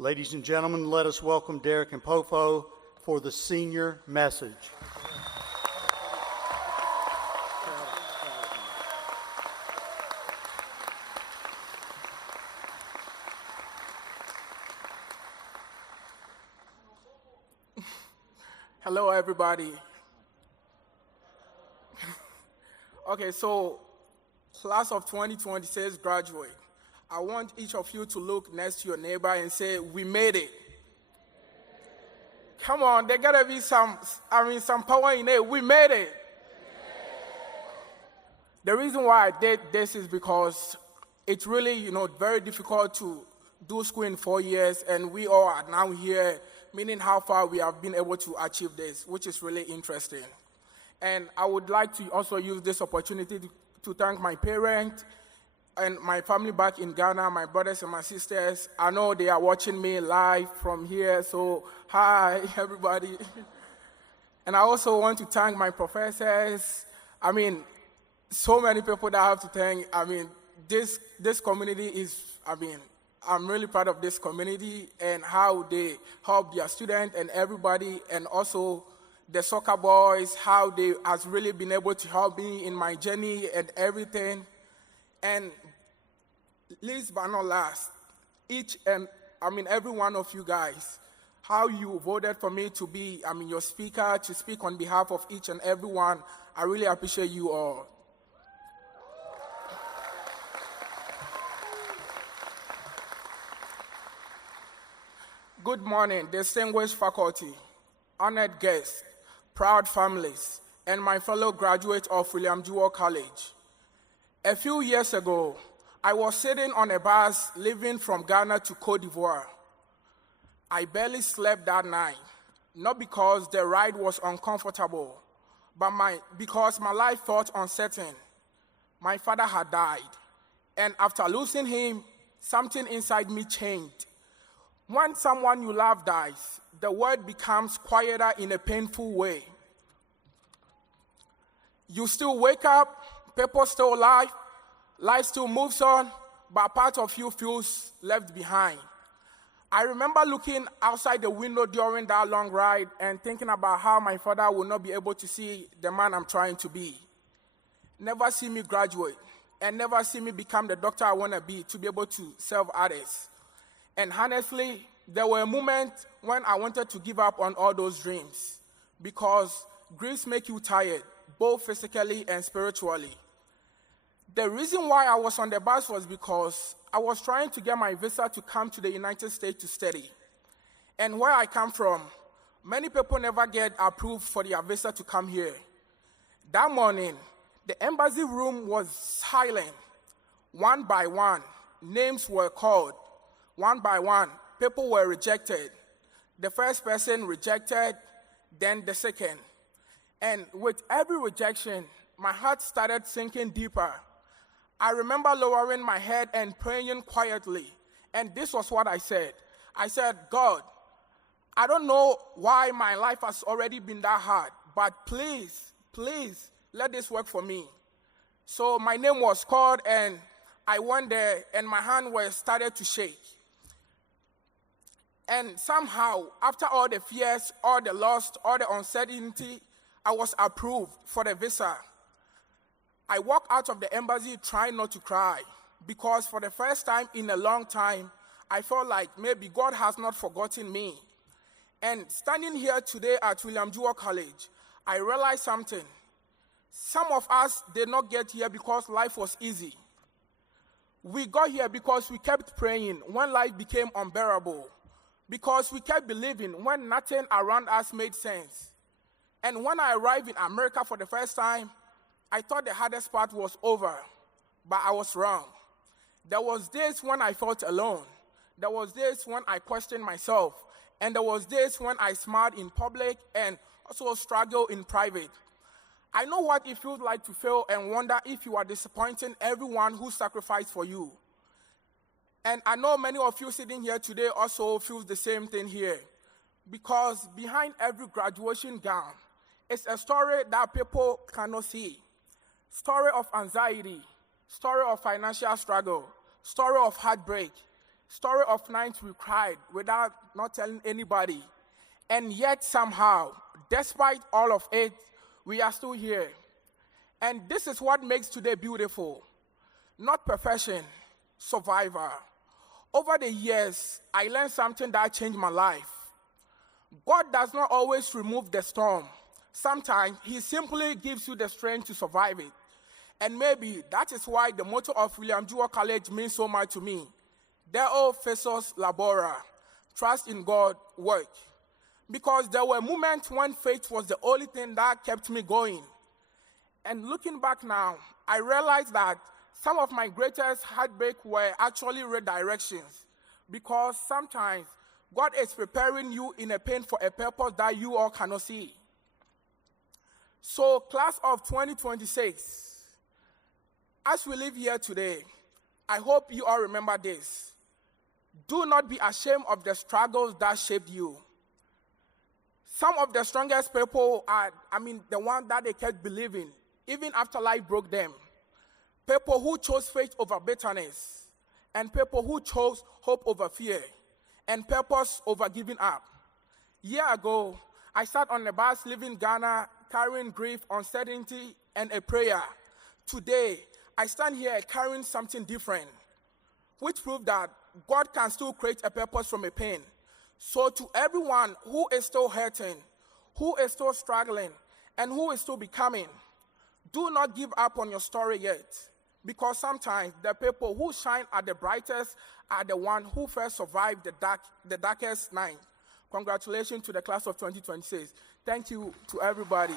Ladies and gentlemen, let us welcome Derrick Ampofo for the senior message. Hello, everybody. Okay, so class of 2026 graduate. I want each of you to look next to your neighbor and say, "We made it." Come on, there gotta be some power in it. We made it. The reason why I did this is because it's really, very difficult to do school in 4 years, and we all are now here, meaning how far we have been able to achieve this, which is really interesting. And I would like to also use this opportunity to thank my parents and my family back in Ghana, my brothers and my sisters. I know they are watching me live from here, so hi, everybody. And I also want to thank my professors. So many people that I have to thank. This community is, I'm really proud of this community and how they help their students and everybody, and also the soccer boys, how they has really been able to help me in my journey and everything. And least but not last, every one of you guys, how you voted for me to be, your speaker, to speak on behalf of each and every one. I really appreciate you all. Good morning, distinguished faculty, honored guests, proud families, and my fellow graduates of Jewell College. A few years ago, I was sitting on a bus leaving from Ghana to Cote d'Ivoire. I barely slept that night, not because the ride was uncomfortable, but because my life felt uncertain. My father had died, and after losing him, something inside me changed. When someone you love dies, the world becomes quieter in a painful way. You still wake up, people still alive, life still moves on, but part of you feels left behind. I remember looking outside the window during that long ride and thinking about how my father will not be able to see the man I'm trying to be. Never see me graduate, and never see me become the doctor I want to be able to serve others. And honestly, there were moments when I wanted to give up on all those dreams, because dreams make you tired, both physically and spiritually. The reason why I was on the bus was because I was trying to get my visa to come to the United States to study. And where I come from, many people never get approved for their visa to come here. That morning, the embassy room was silent. One by one, names were called. One by one, people were rejected. The first person rejected, then the second. And with every rejection, my heart started sinking deeper. I remember lowering my head and praying quietly. And this was what I said. I said, "God, I don't know why my life has already been that hard, but please, please, let this work for me." So my name was called, and I went there, and my hand started to shake. And somehow, after all the fears, all the loss, all the uncertainty, I was approved for the visa. I walked out of the embassy trying not to cry, because for the first time in a long time, I felt like maybe God has not forgotten me. And standing here today at Jewell College, I realized something. Some of us did not get here because life was easy. We got here because we kept praying when life became unbearable, because we kept believing when nothing around us made sense. And when I arrived in America for the first time, I thought the hardest part was over, but I was wrong. There was days when I felt alone. There was days when I questioned myself. And there was days when I smiled in public and also struggled in private. I know what it feels like to fail and wonder if you are disappointing everyone who sacrificed for you. And I know many of you sitting here today also feel the same thing here, because behind every graduation gown is a story that people cannot see. Story of anxiety, story of financial struggle, story of heartbreak, Story of nights we cried without not telling anybody. And yet somehow, despite all of it, we are still here. And this is what makes today beautiful. Not perfection, survivor. Over the years, I learned something that changed my life. God does not always remove the storm. Sometimes he simply gives you the strength to survive it. And maybe that is why the motto of William Jewell College means so much to me. Deo Fesos Labora, trust in God, work. Because there were moments when faith was the only thing that kept me going. And looking back now, I realized that some of my greatest heartbreak were actually redirections. Because sometimes God is preparing you in a pain for a purpose that you all cannot see. So, class of 2026, as we live here today, I hope you all remember this. Do not be ashamed of the struggles that shaped you. Some of the strongest people are, the ones that they kept believing, even after life broke them. People who chose faith over bitterness, and people who chose hope over fear, and purpose over giving up. A year ago, I sat on the bus leaving Ghana, carrying grief, uncertainty, and a prayer. Today, I stand here carrying something different, which proves that God can still create a purpose from a pain. So to everyone who is still hurting, who is still struggling, and who is still becoming, do not give up on your story yet. Because sometimes the people who shine at the brightest are the ones who first survived the darkest night. Congratulations to the class of 2026. Thank you to everybody.